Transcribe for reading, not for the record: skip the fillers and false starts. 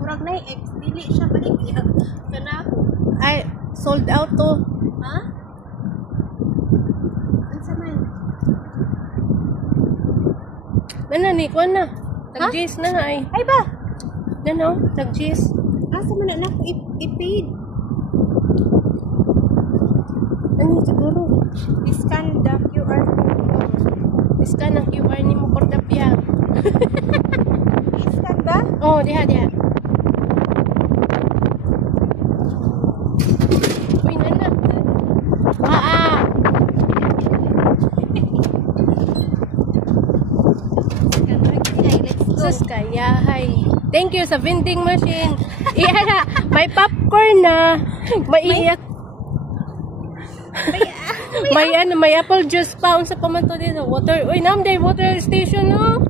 Murag na ex dili siya balik iya. Kana Ay, sold out to. ha? Unsa man? Ni, kuan na. Tag-G's na ay. Ay ba? Ano? Tag-G's. Asa man na ako i-paid? Ano siguro? Scan the QR code. Scan ang QR ni mo Cordapia. Scan ba? Oh, diha. Uy, nana. Let's go. Sus kaya, hay. Thank you sa vending machine. Iya, may popcorn na. Maiyak. May apple juice pa unsa pa man to dito. Water. Uy, namday water station no.